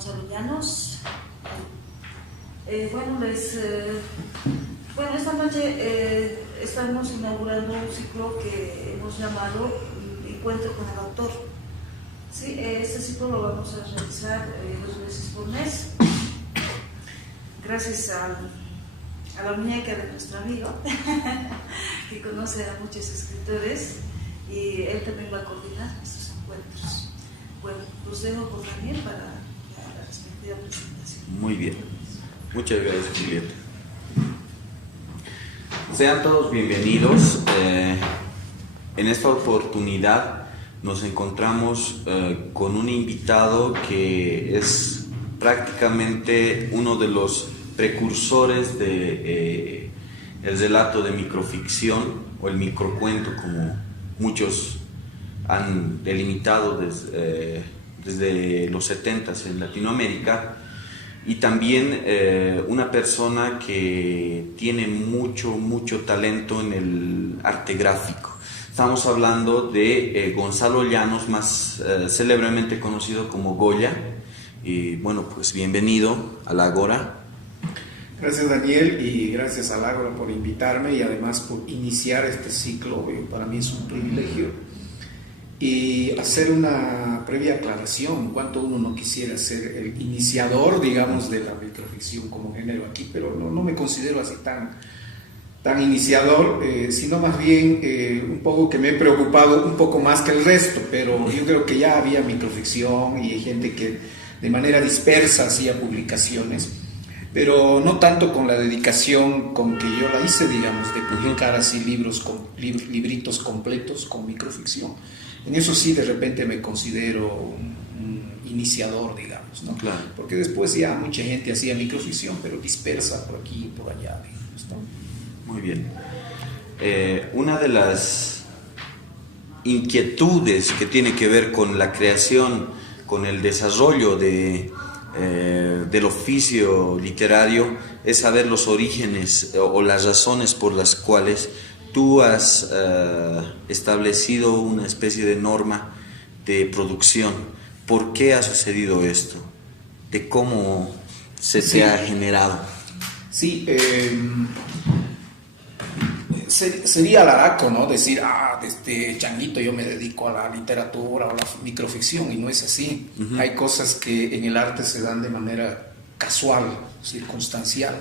Gonzalo Llanos. Esta noche estamos inaugurando un ciclo que hemos llamado Encuentro con el Autor. Sí, este ciclo lo vamos a realizar 2 veces por mes, gracias a la muñeca de nuestro amigo, que conoce a muchos escritores, y él también va a coordinar estos encuentros. Bueno, los dejo con Daniel para la respectiva presentación. Muy bien, muchas gracias, Julieta. Sean todos bienvenidos. En esta oportunidad nos encontramos con un invitado que es prácticamente uno de los precursores de el relato de microficción o el microcuento, como muchos han delimitado desde los 70s en Latinoamérica, y también una persona que tiene mucho talento en el arte gráfico. Estamos hablando de Gonzalo Llanos, más célebremente conocido como Goya. Y bueno, pues bienvenido al Ágora. Gracias, Daniel, y gracias al Ágora por invitarme y además por iniciar este ciclo. Para mí es un privilegio. Y hacer una previa aclaración: cuánto uno no quisiera ser el iniciador, digamos, de la microficción como género aquí, pero no me considero así tan iniciador, sino más bien un poco que me he preocupado un poco más que el resto, pero yo creo que ya había microficción y hay gente que de manera dispersa hacía publicaciones, pero no tanto con la dedicación con que yo la hice, digamos, de publicar así libritos completos con microficción. En eso sí, de repente me considero un iniciador, digamos, ¿no? Claro. Porque después ya mucha gente hacía microficción, pero dispersa por aquí y por allá, digamos, ¿no? Muy bien. Una de las inquietudes que tiene que ver con la creación, con el desarrollo del oficio literario, es saber los orígenes o las razones por las cuales tú has establecido una especie de norma de producción. ¿Por qué ha sucedido esto? ¿De cómo se ha generado? Sí, sería laraco, ¿no? Decir, desde changuito yo me dedico a la literatura o a la microficción, y no es así. Uh-huh. Hay cosas que en el arte se dan de manera casual, circunstancial.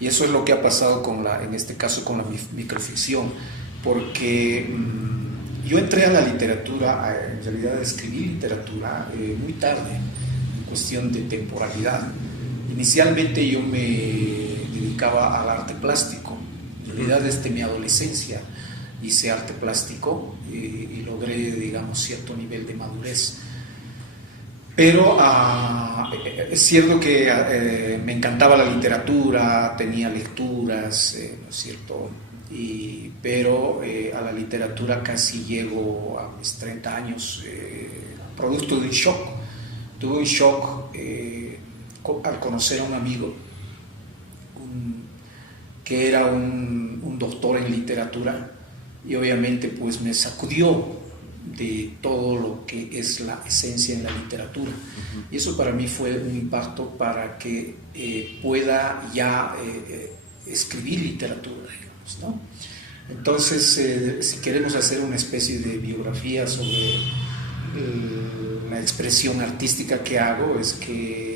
Y eso es lo que ha pasado en este caso con la microficción, porque yo entré a la literatura, en realidad escribí literatura muy tarde, en cuestión de temporalidad. Inicialmente yo me dedicaba al arte plástico. En realidad desde mi adolescencia hice arte plástico y logré, digamos, cierto nivel de madurez. Pero es cierto que me encantaba la literatura, tenía lecturas, ¿no es cierto? Pero a la literatura casi llego a mis 30 años, producto de un shock. Tuve un shock al conocer a un amigo que era un doctor en literatura, y obviamente pues me sacudió de todo lo que es la esencia en la literatura. Uh-huh. Y eso para mí fue un impacto para que pueda ya escribir literatura, digamos, ¿no? Entonces, si queremos hacer una especie de biografía sobre la expresión artística que hago, es que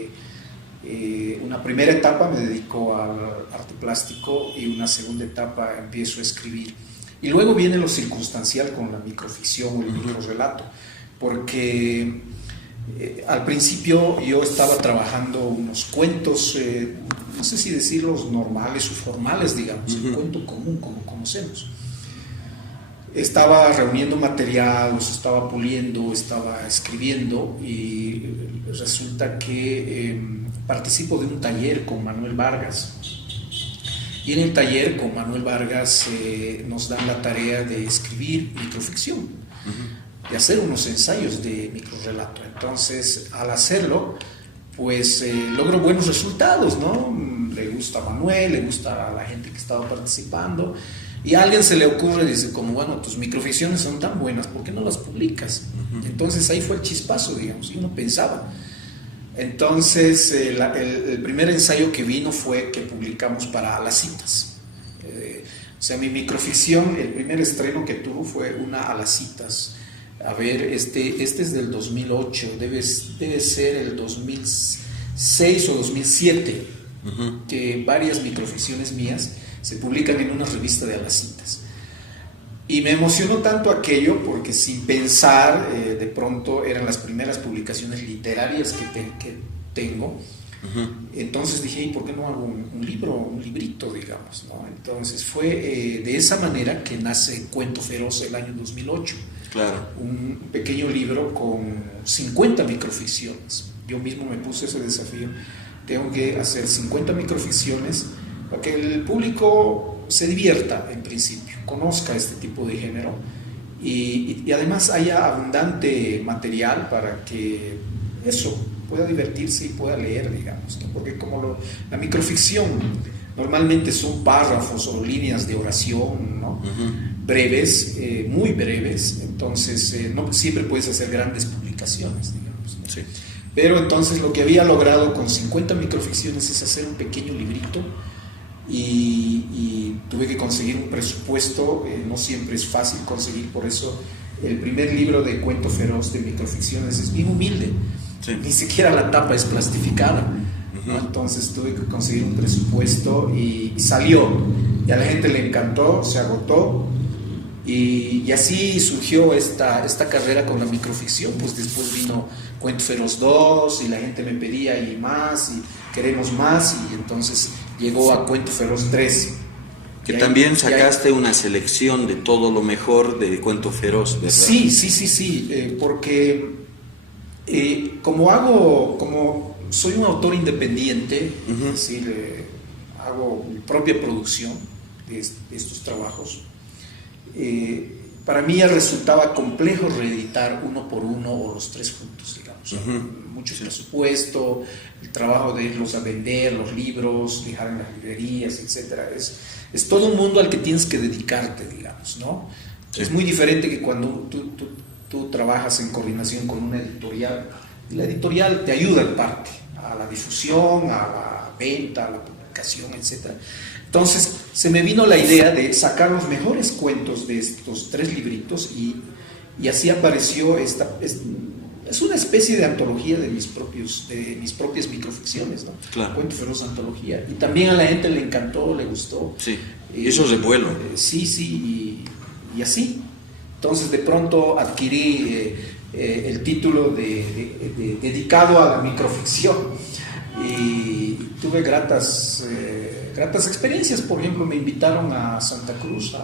una primera etapa me dedico al arte plástico y una segunda etapa empiezo a escribir. Y luego viene lo circunstancial con la microficción o el microrelato, porque al principio yo estaba trabajando unos cuentos, no sé si decirlos normales o formales, digamos, el cuento común como conocemos. Estaba reuniendo material, los estaba puliendo, estaba escribiendo, y resulta que participo de un taller con Manuel Vargas. Y en el taller con Manuel Vargas nos dan la tarea de escribir microficción, uh-huh, de hacer unos ensayos de microrelato. Entonces, al hacerlo, pues logro buenos resultados, ¿no? Le gusta a Manuel, le gusta a la gente que estaba participando, y a alguien se le ocurre, dice, como, bueno, tus microficciones son tan buenas, ¿por qué no las publicas? Uh-huh. Entonces ahí fue el chispazo, digamos, y uno pensaba, Entonces, el primer ensayo que vino fue que publicamos para Las Citas. O sea, mi microficción, el primer estreno que tuvo fue una A las Citas. A ver, este es del 2008, debe ser el 2006 o 2007, que varias microficciones mías se publican en una revista de A las Citas. Y me emocionó tanto aquello porque sin pensar, de pronto eran las primeras publicaciones literarias que tengo. Entonces dije, ¿y por qué no hago un libro, un librito, digamos, ¿no? Entonces fue de esa manera que nace Cuento Feroz el año 2008. Claro. Un pequeño libro con 50 microficciones. Yo mismo me puse ese desafío. Tengo que hacer 50 microficciones para que el público se divierta en principio, conozca este tipo de género y además haya abundante material para que eso pueda divertirse y pueda leer, digamos, ¿no? Porque como la microficción normalmente son párrafos o líneas de oración, ¿no? Breves, muy breves, entonces no siempre puedes hacer grandes publicaciones, digamos, ¿no? Sí. Pero entonces lo que había logrado con 50 microficciones es hacer un pequeño librito y tuve que conseguir un presupuesto, no siempre es fácil conseguir, por eso el primer libro de Cuento Feroz de microficciones es bien humilde. Sí. Ni siquiera la tapa es plastificada, ¿no? Entonces tuve que conseguir un presupuesto y salió, y a la gente le encantó, se agotó y así surgió esta carrera con la microficción. Pues después vino Cuento Feroz 2 y la gente me pedía y más y queremos más, y entonces llegó a Cuento Feroz 3. Que también sacaste una selección de todo lo mejor de Cuento Feroz, ¿verdad? Sí, porque como soy un autor independiente, es decir, hago mi propia producción de estos trabajos, para mí ya resultaba complejo reeditar uno por uno o los tres juntos, digamos. Mucho presupuesto, el trabajo de irlos a vender, los libros, dejar en las librerías, etcétera. Es todo un mundo al que tienes que dedicarte, digamos, ¿no? Sí. Es muy diferente que cuando tú trabajas en coordinación con una editorial. La editorial te ayuda en parte a la difusión, a la venta, a la publicación, etc. Entonces se me vino la idea de sacar los mejores cuentos de estos tres libritos y así apareció es una especie de antología de mis propias microficciones, ¿no? Claro. Cuento Feroz antología. Y también a la gente le encantó, le gustó. Sí, eso es de vuelo. Sí, y así. Entonces de pronto adquirí el título dedicado a la microficción y tuve gratas experiencias. Por ejemplo, me invitaron a Santa Cruz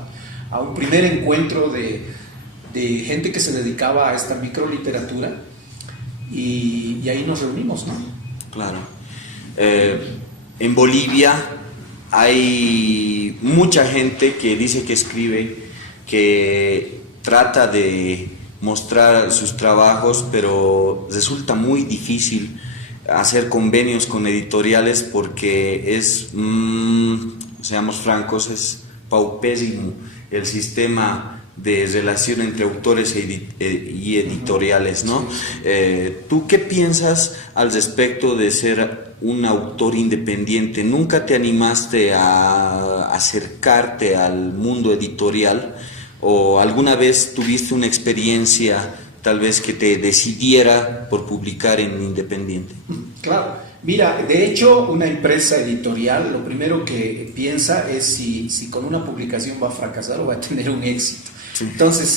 a un primer encuentro de gente que se dedicaba a esta microliteratura y ahí nos reunimos, ¿no? Claro. En Bolivia hay mucha gente que dice que escribe, que trata de mostrar sus trabajos, pero resulta muy difícil hacer convenios con editoriales porque seamos francos, es paupérrimo el sistema de relación entre autores y editoriales, ¿no? ¿Tú qué piensas al respecto de ser un autor independiente? ¿Nunca te animaste a acercarte al mundo editorial? ¿O alguna vez tuviste una experiencia tal vez que te decidiera por publicar en independiente? Claro, mira, de hecho una empresa editorial lo primero que piensa es si con una publicación va a fracasar o va a tener un éxito. Sí. Entonces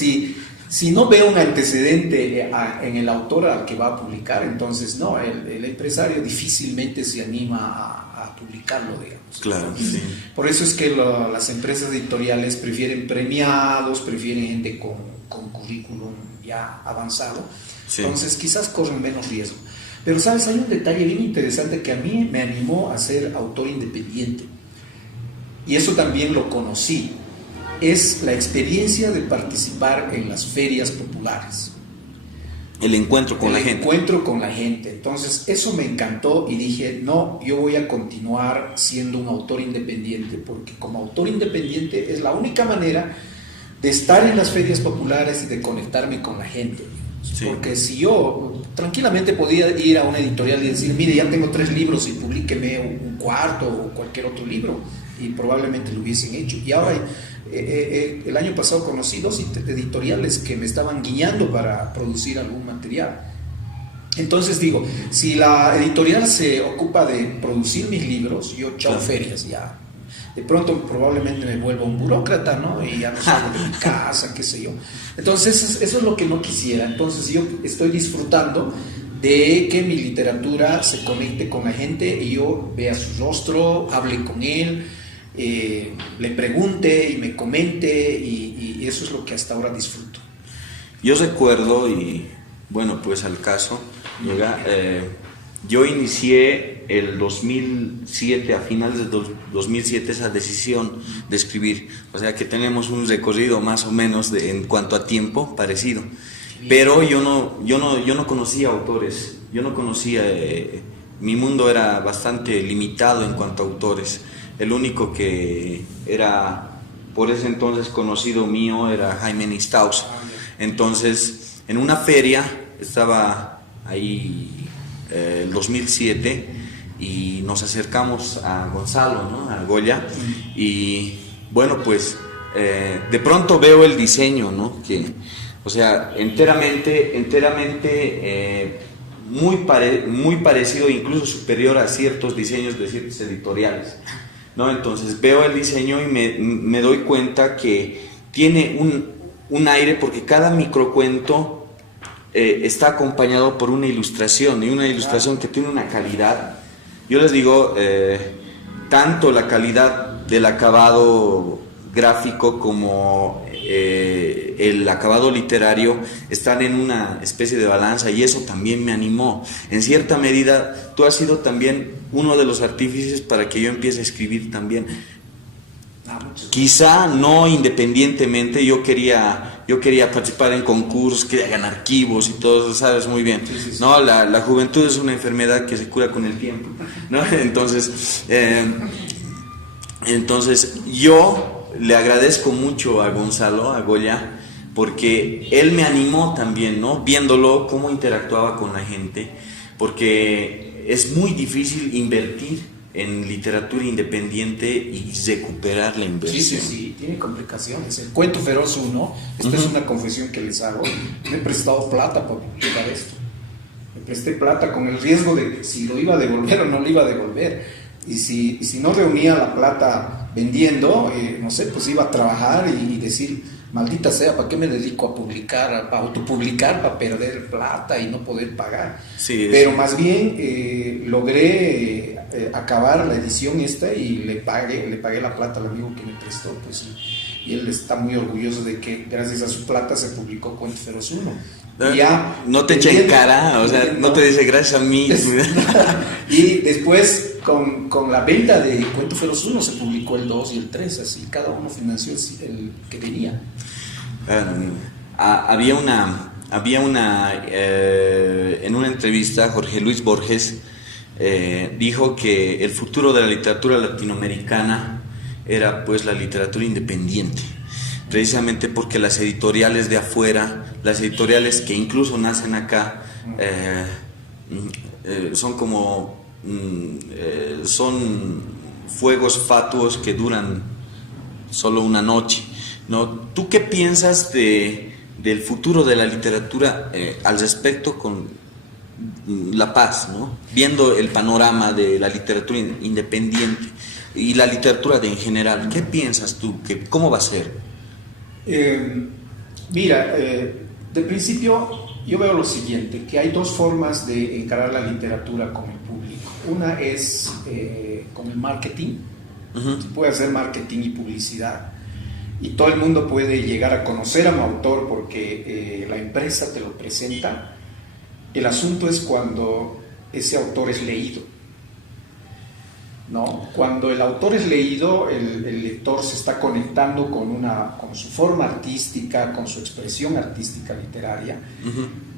si no ve un antecedente en el autor al que va a publicar, entonces no, el empresario difícilmente se anima a publicarlo, digamos. Claro, entonces, sí. Por eso es que las empresas editoriales prefieren premiados, prefieren gente con currículum ya avanzado, sí. Entonces quizás corren menos riesgo. Pero sabes, hay un detalle bien interesante que a mí me animó a ser autor independiente, y eso también lo conocí, es la experiencia de participar en las ferias populares. El encuentro con la gente. El encuentro con la gente. Entonces, eso me encantó y dije, no, yo voy a continuar siendo un autor independiente, porque como autor independiente es la única manera de estar en las ferias populares y de conectarme con la gente. Sí. Porque si yo tranquilamente podía ir a una editorial y decir, mire, ya tengo 3 libros y publíqueme un cuarto o cualquier otro libro, y probablemente lo hubiesen hecho. Y ahora, el año pasado conocí 2 editoriales que me estaban guiando para producir algún material. Entonces digo, si la editorial se ocupa de producir mis libros, yo chao ferias, ya. De pronto probablemente me vuelva un burócrata, ¿no? Y ya no salgo de mi casa, qué sé yo. Entonces eso es lo que no quisiera. Entonces yo estoy disfrutando de que mi literatura se conecte con la gente y yo vea su rostro, hable con él, le pregunte y me comente, y eso es lo que hasta ahora disfruto. Yo recuerdo, y bueno, pues al caso, yo inicié el 2007, a finales de 2007, esa decisión de escribir, o sea que tenemos un recorrido más o menos en cuanto a tiempo parecido, pero yo no conocía autores, yo no conocía, mi mundo era bastante limitado en cuanto a autores. El único que era por ese entonces conocido mío era Jaime Nistaus. Entonces, en una feria estaba ahí el 2007 y nos acercamos a Gonzalo, ¿no? A Goya, y bueno, pues de pronto veo el diseño, ¿no? Que, o sea, enteramente muy parecido, incluso superior a ciertos diseños de ciertos editoriales, ¿no? Entonces veo el diseño y me doy cuenta que tiene un aire, porque cada microcuento está acompañado por una ilustración, y una ilustración que tiene una calidad. Yo les digo, tanto la calidad del acabado gráfico como el acabado literario están en una especie de balanza, y eso también me animó. En cierta medida, tú has sido también uno de los artífices para que yo empiece a escribir también. Quizá no independientemente, yo quería participar en concursos, quería ganar archivos y todo, sabes muy bien, sí. ¿No? La juventud es una enfermedad que se cura con el tiempo, ¿no? Entonces yo le agradezco mucho a Gonzalo, a Goya, porque él me animó también, ¿no? Viéndolo cómo interactuaba con la gente, porque es muy difícil invertir en literatura independiente y recuperar la inversión. Sí, tiene complicaciones. El Cuento Feroz 1, esta es una confesión que les hago, me he prestado plata para publicar esto. Me presté plata con el riesgo de si lo iba a devolver o no lo iba a devolver. Y si no reunía la plata vendiendo, no sé, pues iba a trabajar y decir, maldita sea, ¿para qué me dedico a publicar, a autopublicar, para perder plata y no poder pagar? Sí, pero más bien logré acabar la edición esta y le pagué la plata al amigo que me prestó, pues, y él está muy orgulloso de que gracias a su plata se publicó Cuento Feroz 1. Ya, no te echa en cara, o sea, no te dice gracias a mí. Y después con la venta de Cuento Feroz 1 se publicó el 2 y el 3, así cada uno financió el que tenía. Había una en una entrevista Jorge Luis Borges dijo que el futuro de la literatura latinoamericana era pues la literatura independiente, precisamente porque las editoriales de afuera, las editoriales que incluso nacen acá, son como son fuegos fatuos que duran solo una noche, ¿no? ¿Tú qué piensas del futuro de la literatura al respecto con La Paz, ¿no? Viendo el panorama de la literatura independiente y la literatura en general? ¿Qué piensas tú? ¿Cómo va a ser? Mira, de principio yo veo lo siguiente, que hay 2 formas de encarar la literatura con el público. Una es con el marketing. Se puede hacer marketing y publicidad, y todo el mundo puede llegar a conocer a un autor porque la empresa te lo presenta. El asunto es cuando ese autor es leído, ¿no? Cuando el autor es leído, el lector se está conectando con su forma artística, con su expresión artística literaria,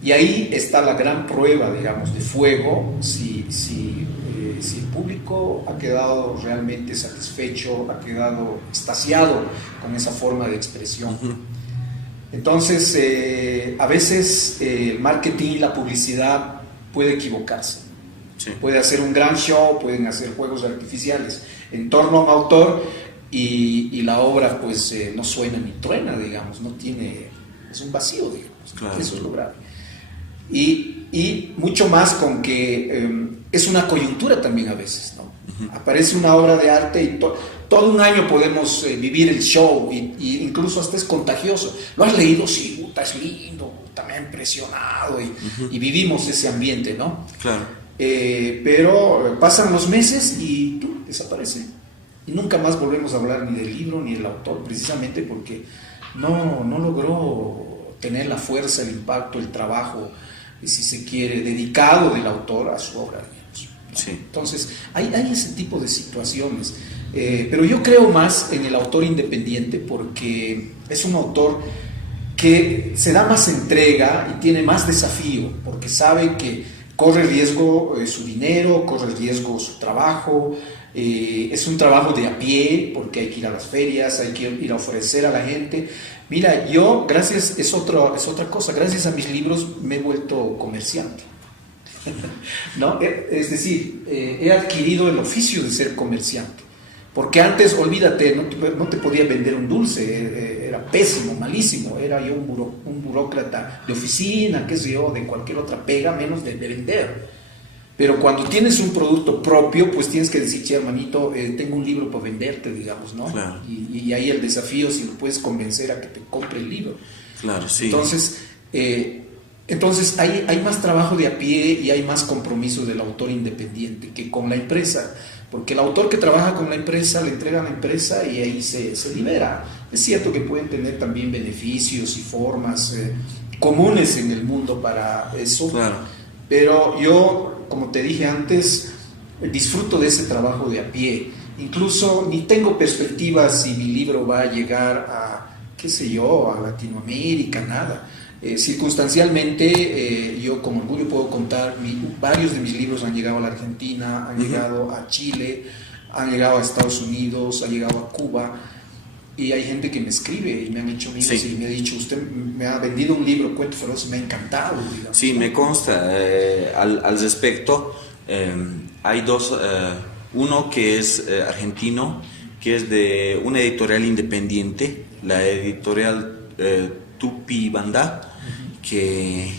y ahí está la gran prueba, digamos, de fuego, si el público ha quedado realmente satisfecho, ha quedado extasiado con esa forma de expresión. Entonces, a veces el marketing y la publicidad puede equivocarse. Sí. Puede hacer un gran show, pueden hacer juegos artificiales en torno a un autor y la obra pues no suena ni truena, digamos, no tiene, es un vacío, digamos. Claro. Eso es lo grave. Y mucho más con que es una coyuntura también a veces, ¿no? Uh-huh. Aparece una obra de arte y todo un año podemos vivir el show y incluso hasta es contagioso. ¿Lo has leído? Sí, puta, es lindo, puta, me ha impresionado y vivimos ese ambiente, ¿no? Claro. Pero pasan los meses y desaparece. Y nunca más volvemos a hablar ni del libro ni del autor, precisamente porque no logró tener la fuerza, el impacto, el trabajo, si se quiere, dedicado del autor a su obra, digamos. Sí. Entonces, hay ese tipo de situaciones. Pero yo creo más en el autor independiente porque es un autor que se da más entrega y tiene más desafío, porque sabe que corre riesgo su dinero, corre riesgo su trabajo, es un trabajo de a pie, porque hay que ir a las ferias, hay que ir a ofrecer a la gente. Mira, yo, es otra cosa, gracias a mis libros me he vuelto comerciante, ¿no? Es decir, he adquirido el oficio de ser comerciante, porque antes, olvídate, no te podía vender un dulce, era pésimo, malísimo, era yo un burócrata de oficina, qué sé yo, de cualquier otra pega, menos de vender. Pero cuando tienes un producto propio, pues tienes que decir, che, hermanito, tengo un libro para venderte, digamos, ¿no? Claro. Y ahí el desafío, si lo puedes convencer a que te compre el libro. Claro, sí. Entonces hay más trabajo de a pie y hay más compromiso del autor independiente que con la empresa. Porque el autor que trabaja con la empresa le entrega a la empresa y ahí se libera. Es cierto que pueden tener también beneficios y formas comunes en el mundo para eso. Claro. Pero yo, como te dije antes, disfruto de ese trabajo de a pie. Incluso ni tengo perspectiva si mi libro va a llegar a, qué sé yo, a Latinoamérica, nada. Circunstancialmente, yo con orgullo puedo contar, varios de mis libros han llegado a la Argentina, han llegado a Chile, han llegado a Estados Unidos, han llegado a Cuba, y hay gente que me escribe y me han hecho libros y me ha dicho, usted me ha vendido un libro, Cuento Feroz, me ha encantado, digamos. Sí, me consta. Al respecto, hay dos, uno que es argentino, que es de una editorial independiente, la editorial Tupi Bandá, que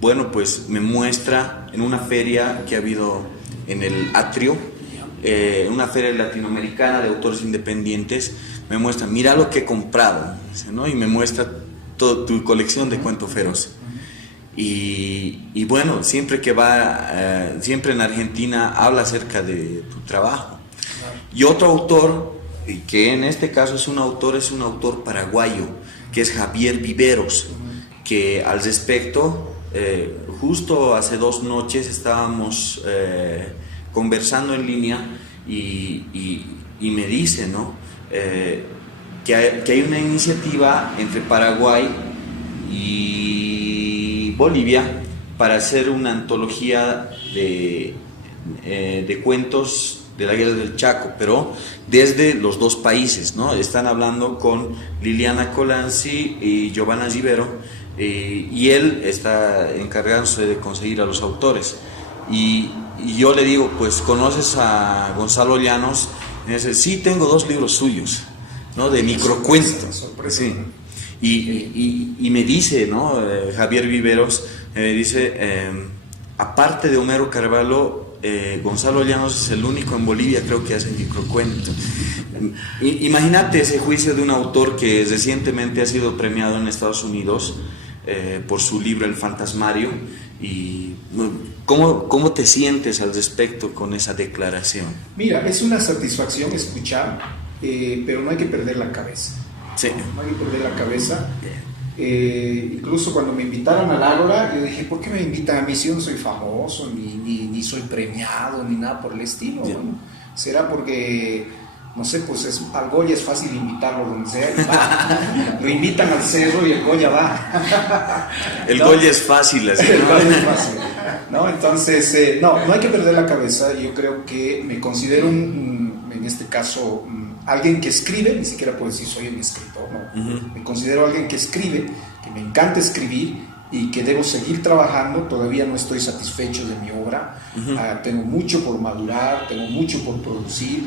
bueno, pues me muestra en una feria que ha habido en el Atrio, una feria latinoamericana de autores independientes, me muestra, mira lo que he comprado, ¿no? Y me muestra toda tu colección de Cuento Feroz. Y bueno, siempre que va, siempre en Argentina habla acerca de tu trabajo. Y otro autor, que en este caso es un autor paraguayo, que es Javier Viveros, que al respecto, justo hace 2 noches estábamos conversando en línea y me dice, ¿no? Que hay una iniciativa entre Paraguay y Bolivia para hacer una antología de cuentos de la Guerra del Chaco, pero desde los dos países, ¿no? Están hablando con Liliana Colanzi y Giovanna Rivero, y él está encargándose de conseguir a los autores. Y yo le digo, pues, ¿conoces a Gonzalo Llanos? Y me dice, sí, tengo 2 libros suyos, ¿no? De microcuentos. Sí. Y me dice, ¿no? Javier Viveros, me dice, aparte de Homero Carvalho, Gonzalo Llanos es el único en Bolivia, creo, que hace microcuentos. Imagínate ese juicio de un autor que recientemente ha sido premiado en Estados Unidos por su libro El Fantasmario. Y ¿cómo te sientes al respecto con esa declaración? Mira, es una satisfacción escuchar, pero no hay que perder la cabeza. Sí. No hay que perder la cabeza. Incluso cuando me invitaron al Ágora, yo dije, ¿por qué me invitan a mí si yo no soy famoso, ni soy premiado, ni nada por el estilo? Yeah. Bueno, será porque, no sé, pues al Goya es fácil invitarlo donde sea, y va. Lo invitan al cerro y el Goya va. El Goya es fácil, así, ¿no? El Goya es ¿no? fácil, ¿no? Entonces, no hay que perder la cabeza. Yo creo que me considero en este caso alguien que escribe, ni siquiera puedo decir soy un escritor, no, Me considero alguien que escribe, que me encanta escribir y que debo seguir trabajando. Todavía no estoy satisfecho de mi obra. Tengo mucho por madurar, tengo mucho por producir,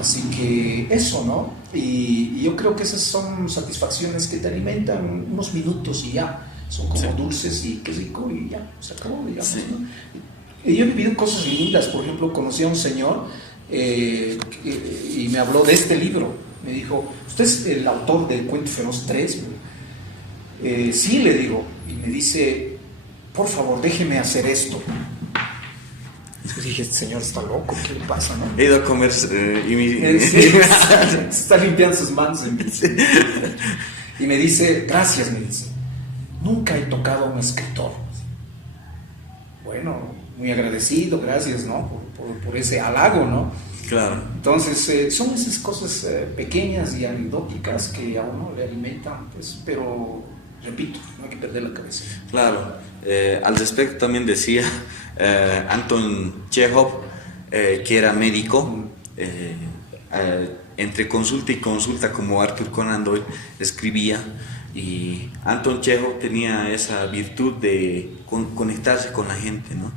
así que eso, ¿no? Y yo creo que esas son satisfacciones que te alimentan unos minutos y ya, son como dulces y qué rico y ya, se acabó, digamos, ¿no? Y yo he vivido cosas lindas. Por ejemplo, conocí a un señor y me habló de este libro. Me dijo, ¿usted es el autor del Cuento Feroz 3? Sí, le digo. Y me dice, por favor, déjeme hacer esto. Yo dije, este señor está loco, ¿qué le pasa, no? He ido a comer está limpiando sus manos. Y me dice, gracias, me dice. Nunca he tocado a un escritor. Bueno, muy agradecido, gracias, ¿no? Por ese halago, ¿no? Claro. Entonces, son esas cosas pequeñas y anecdóticas que a uno le alimentan, pues, pero, repito, no hay que perder la cabeza. Claro. Al respecto también decía Anton Chekhov, que era médico, entre consulta y consulta, como Arthur Conan Doyle escribía, y Anton Chekhov tenía esa virtud de conectarse con la gente, ¿no?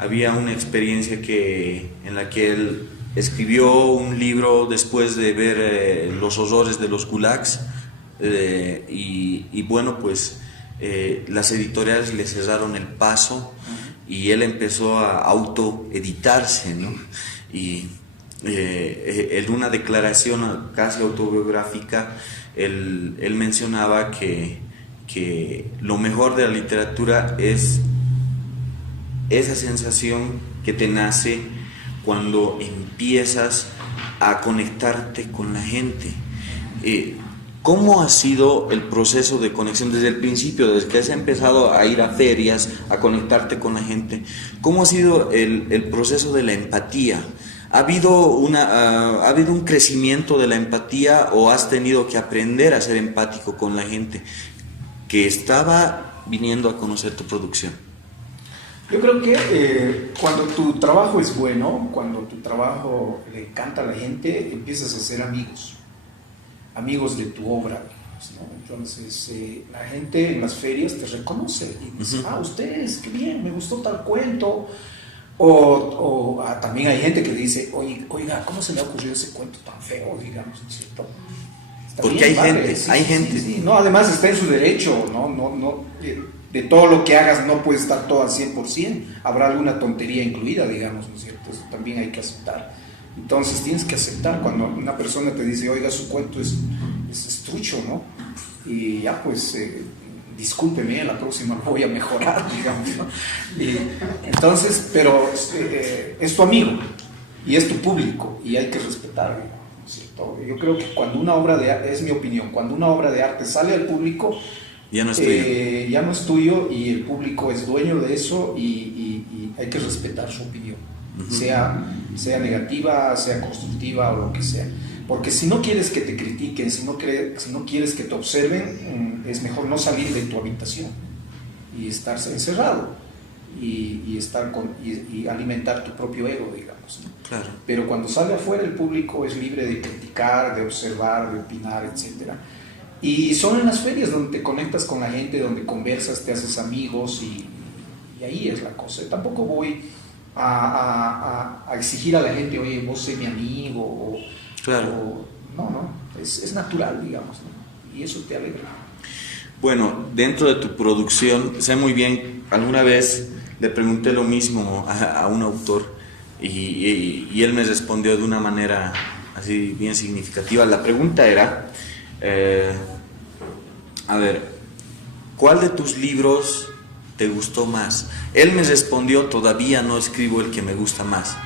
Había una experiencia en la que él escribió un libro después de ver los horrores de los gulags, y bueno, pues las editoriales le cerraron el paso y él empezó a autoeditarse, ¿no? Y en una declaración casi autobiográfica, él mencionaba que lo mejor de la literatura es esa sensación que te nace cuando empiezas a conectarte con la gente. ¿Cómo ha sido el proceso de conexión desde el principio, desde que has empezado a ir a ferias, a conectarte con la gente? ¿Cómo ha sido el proceso de la empatía? ¿Ha habido un crecimiento de la empatía o has tenido que aprender a ser empático con la gente que estaba viniendo a conocer tu producción? Yo creo que cuando tu trabajo es bueno, cuando tu trabajo le encanta a la gente, empiezas a ser amigos de tu obra, ¿no? Entonces la gente en las ferias te reconoce y dice, ustedes, qué bien, me gustó tal cuento. O también hay gente que dice, oiga, ¿cómo se le ha ocurrido ese cuento tan feo, digamos, ¿no es cierto? Porque bien, hay gente. Sí. No, además está en su derecho, no, de todo lo que hagas no puede estar todo al 100%, habrá alguna tontería incluida, digamos, ¿no es cierto? Eso también hay que aceptar. Entonces tienes que aceptar cuando una persona te dice, oiga, su cuento es estrucho, ¿no? Y ya pues, discúlpeme, la próxima lo voy a mejorar, digamos, ¿no? Y, entonces, pero es tu amigo y es tu público y hay que respetarlo, ¿no es cierto? Yo creo que cuando una obra de arte, es mi opinión, cuando una obra de arte sale al público, ya no es tuyo y el público es dueño de eso y hay que respetar su opinión, sea negativa, sea constructiva o lo que sea. Porque si no quieres que te critiquen, si no quieres que te observen, es mejor no salir de tu habitación y estar encerrado y alimentar tu propio ego, digamos, ¿no? Claro. Pero cuando sale afuera, el público es libre de criticar, de observar, de opinar, etc. Y son en las ferias donde te conectas con la gente, donde conversas, te haces amigos y ahí es la cosa. Tampoco voy a exigir a la gente, oye, vos sé mi amigo, claro. No, es natural, digamos, ¿no? Y eso te alegra. Bueno, dentro de tu producción, sé muy bien, alguna vez le pregunté lo mismo a un autor y él me respondió de una manera así bien significativa. La pregunta era, a ver, ¿cuál de tus libros te gustó más? Él me respondió, todavía no escribo el que me gusta más.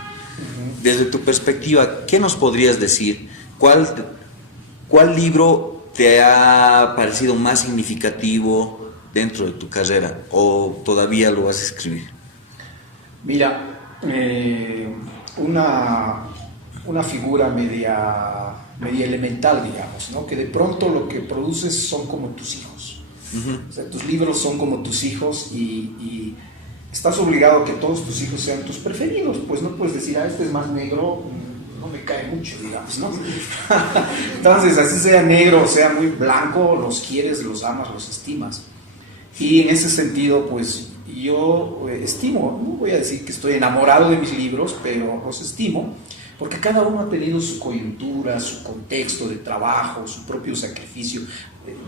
Desde tu perspectiva, ¿qué nos podrías decir? ¿Cuál libro te ha parecido más significativo dentro de tu carrera o todavía lo vas a escribir? Mira, una figura media elemental, digamos, ¿no? Que de pronto lo que produces son como tus hijos. O sea, tus libros son como tus hijos y estás obligado a que todos tus hijos sean tus preferidos. Pues no puedes decir, este es más negro, no me cae mucho, digamos, ¿no? Entonces, así sea negro o sea muy blanco, los quieres, los amas, los estimas. Y en ese sentido, pues yo estimo, no voy a decir que estoy enamorado de mis libros, pero los estimo, porque cada uno ha tenido su coyuntura, su contexto de trabajo, su propio sacrificio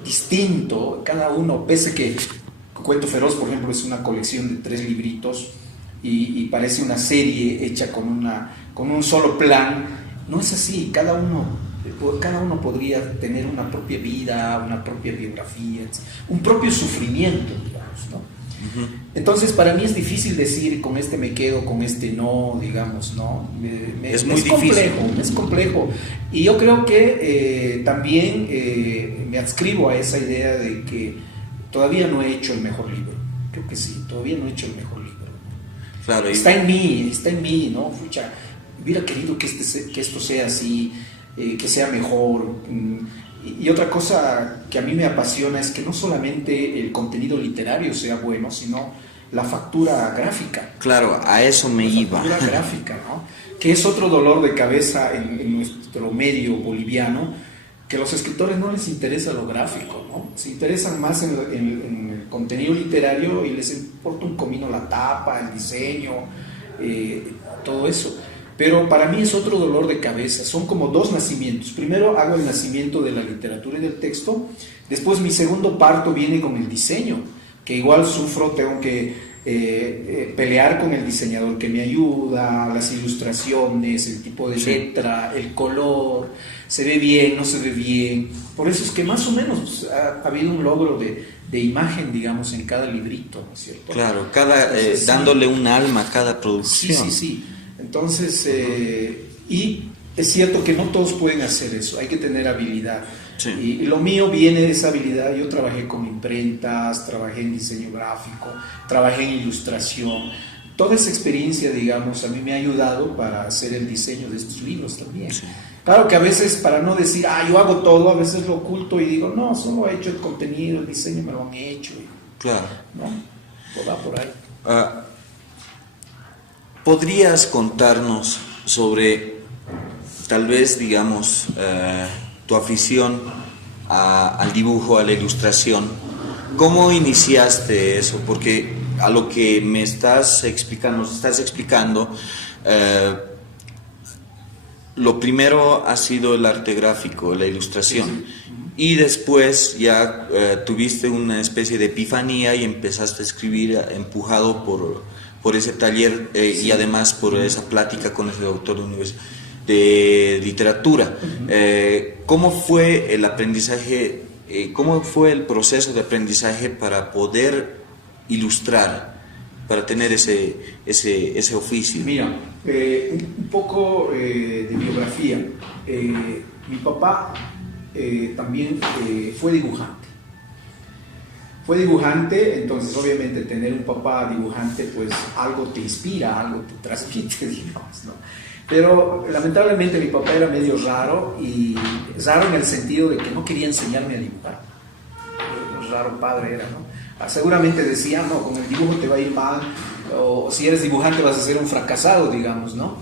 distinto, cada uno, pese que Cuento Feroz, por ejemplo, es una colección de 3 libritos y parece una serie hecha con un solo plan, no es así, cada uno podría tener una propia vida, una propia biografía, un propio sufrimiento, digamos, ¿no? Uh-huh. Entonces, para mí es difícil decir con este me quedo, con este no, digamos, ¿no? Es muy difícil. Es complejo. Y yo creo que también me adscribo a esa idea de que todavía no he hecho el mejor libro. Creo que sí, todavía no he hecho el mejor libro. Claro, está en mí, ¿no? Fucha, hubiera querido que esto sea así, que sea mejor. Y otra cosa que a mí me apasiona es que no solamente el contenido literario sea bueno, sino la factura gráfica. Claro, a eso me iba. La factura gráfica, ¿no? Que es otro dolor de cabeza en nuestro medio boliviano, que a los escritores no les interesa lo gráfico, ¿no? Se interesan más en el contenido literario y les importa un comino la tapa, el diseño, todo eso. Pero para mí es otro dolor de cabeza, son como 2 nacimientos. Primero hago el nacimiento de la literatura y del texto, después mi segundo parto viene con el diseño, que igual sufro, tengo que pelear con el diseñador que me ayuda, las ilustraciones, el tipo de letra, el color, se ve bien, no se ve bien. Por eso es que más o menos ha habido un logro de imagen, digamos, en cada librito, ¿no es cierto? Claro, dándole un alma a cada producción. Sí. Entonces, y es cierto que no todos pueden hacer eso, hay que tener habilidad. Sí. Y lo mío viene de esa habilidad. Yo trabajé con imprentas, trabajé en diseño gráfico, trabajé en ilustración. Toda esa experiencia, digamos, a mí me ha ayudado para hacer el diseño de estos libros también. Sí. Claro que a veces, para no decir, yo hago todo, a veces lo oculto y digo, no, solo he hecho el contenido, el diseño me lo han hecho. Claro. ¿No? Todo va por ahí. ¿Podrías contarnos sobre, tal vez, digamos, tu afición al dibujo, a la ilustración? ¿Cómo iniciaste eso? Porque a lo que nos estás explicando, lo primero ha sido el arte gráfico, la ilustración. Sí. Y después ya tuviste una especie de epifanía y empezaste a escribir empujado por ese taller y además por esa plática con ese doctor de literatura. ¿Cómo fue el aprendizaje, cómo fue el proceso de aprendizaje para poder ilustrar, para tener ese oficio? Mira, un poco de biografía. Mi papá también fue dibujante. Entonces obviamente tener un papá dibujante, pues algo te inspira, algo te transmite, digamos, ¿no? Pero lamentablemente mi papá era medio raro, y raro en el sentido de que no quería enseñarme a dibujar. Raro padre era, ¿no? Seguramente decía, no, con el dibujo te va a ir mal, o si eres dibujante vas a ser un fracasado, digamos, ¿no?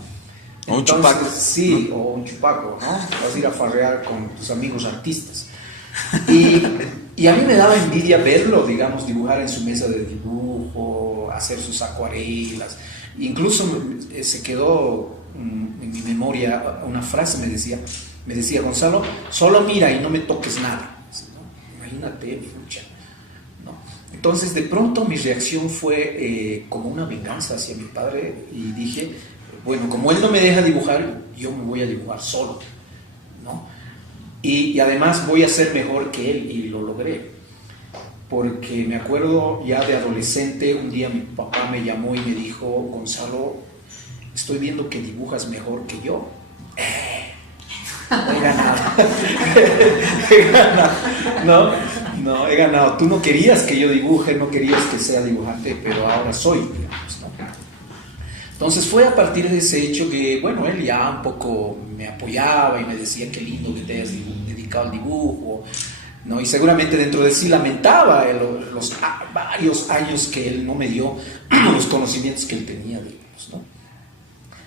O un chupaco. Sí, ¿no? O un chupaco, ¿no? Vas a ir a farrear con tus amigos artistas. Y a mí me daba envidia verlo, digamos, dibujar en su mesa de dibujo, hacer sus acuarelas. Incluso se quedó en mi memoria una frase, me decía, Gonzalo, solo mira y no me toques nada. ¿No? Imagínate, mucha, ¿no? Entonces, de pronto mi reacción fue como una venganza hacia mi padre, y dije, bueno, como él no me deja dibujar, yo me voy a dibujar solo, ¿no? Y además voy a ser mejor que él, y lo logré. Porque me acuerdo ya de adolescente, un día mi papá me llamó y me dijo, Gonzalo, estoy viendo que dibujas mejor que yo. He ganado. No, he ganado. Tú no querías que yo dibuje, no querías que sea dibujante, pero ahora soy, digamos, ¿no? Entonces fue a partir de ese hecho que, bueno, él ya un poco me apoyaba y me decía qué lindo que te hayas dedicado al dibujo, ¿no? Y seguramente dentro de sí lamentaba los varios años que él no me dio los conocimientos que él tenía, digamos, ¿no?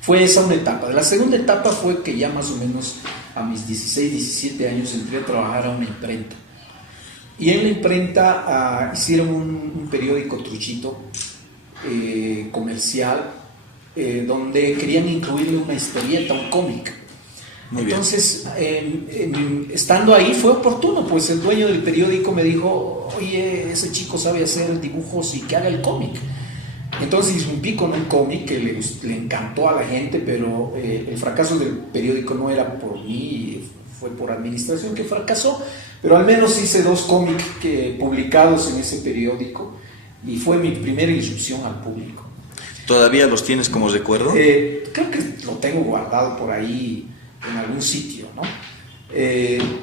Fue esa una etapa. La segunda etapa fue que ya más o menos a mis 16, 17 años entré a trabajar a una imprenta. Y en la imprenta hicieron un periódico truchito comercial donde querían incluirle una historieta, un cómic. Muy Entonces, estando ahí fue oportuno, pues el dueño del periódico me dijo, oye, ese chico sabe hacer dibujos y que haga el cómic. Entonces irrumpí con un cómic que le encantó a la gente, pero el fracaso del periódico no era por mí, fue por administración que fracasó, pero al menos hice 2 cómics publicados en ese periódico y fue mi primera irrupción al público. ¿Todavía los tienes como recuerdo? Creo que lo tengo guardado por ahí en algún sitio, ¿no?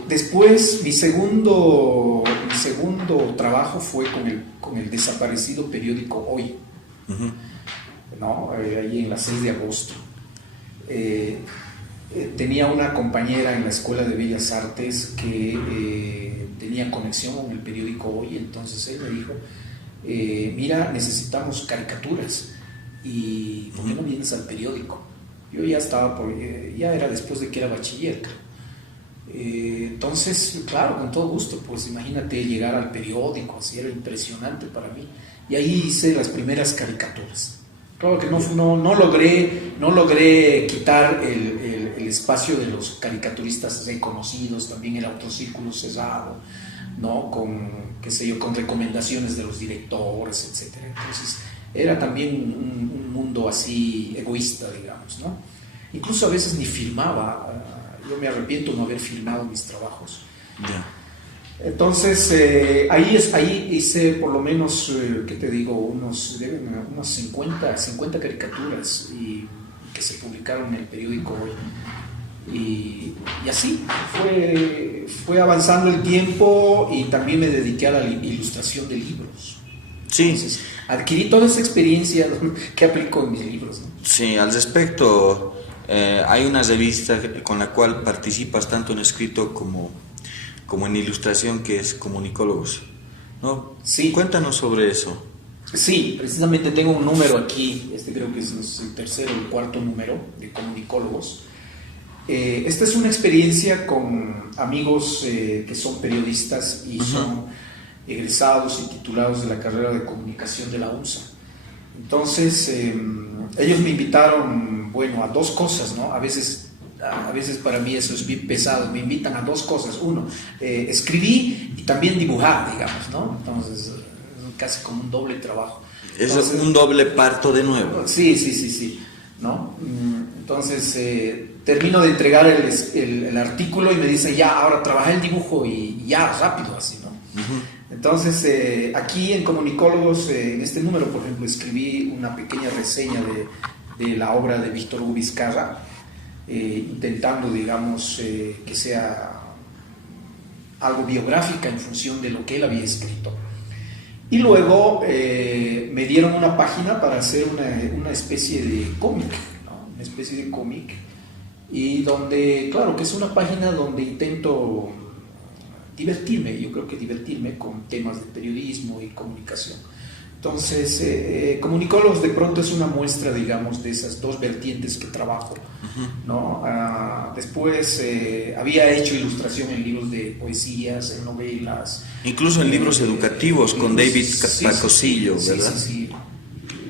Después mi segundo trabajo fue con el desaparecido periódico Hoy. ¿No? Ahí en la 6 de agosto. Tenía una compañera en la Escuela de Bellas Artes que tenía conexión con el periódico Hoy, entonces él me dijo, mira, necesitamos caricaturas, y ¿por qué no vienes al periódico? Yo ya estaba, ya era después de que era bachiller. Entonces, claro, con todo gusto, pues imagínate llegar al periódico, así era impresionante para mí. Y ahí hice las primeras caricaturas. Claro que no logré quitar el espacio de los caricaturistas reconocidos, también era otro círculo cerrado, ¿no? Con, qué sé yo, con recomendaciones de los directores, etc. Entonces, era también un mundo así egoísta, digamos, ¿no? Incluso a veces ni firmaba, yo me arrepiento de no haber firmado mis trabajos. Yeah. Entonces, ahí hice por lo menos, ¿qué te digo? Unos 50 caricaturas que se publicaron en el periódico Hoy. Y así fue avanzando el tiempo y también me dediqué a la ilustración de libros. Sí. Entonces, adquirí toda esa experiencia que aplico en mis libros, ¿no? Sí, al respecto, hay una revista con la cual participas tanto en escrito como en ilustración, que es Comunicólogos, ¿no? Sí. Cuéntanos sobre eso. Sí, precisamente tengo un número aquí, creo que es el tercero o el cuarto número de Comunicólogos. Esta es una experiencia con amigos que son periodistas y son egresados y titulados de la carrera de comunicación de la UNSA. Entonces, ellos me invitaron, bueno, a 2 cosas, ¿no? A veces para mí eso es bien pesado, me invitan a 2 cosas. Uno, escribí y también dibujar, digamos, ¿no? Entonces, es casi como un doble trabajo. Entonces, es un doble parto de nuevo. Sí, ¿no? Entonces, termino de entregar el artículo y me dice, ya, ahora trabaja el dibujo y ya, rápido, así, ¿no? Entonces, aquí en Comunicólogos, en este número, por ejemplo, escribí una pequeña reseña de la obra de Víctor Hugo Vizcarra, intentando, digamos, que sea algo biográfica en función de lo que él había escrito. Y luego me dieron una página para hacer una especie de cómic, ¿no? Una especie de cómic, y donde, claro, que es una página donde intento divertirme, yo creo que divertirme con temas de periodismo y comunicación. Entonces, Comunicólogos de pronto es una muestra, digamos, de esas 2 vertientes que trabajo, ¿no? Después había hecho ilustración en libros de poesías, en novelas. Incluso en libros educativos con David Pacosillo, ¿verdad? Sí,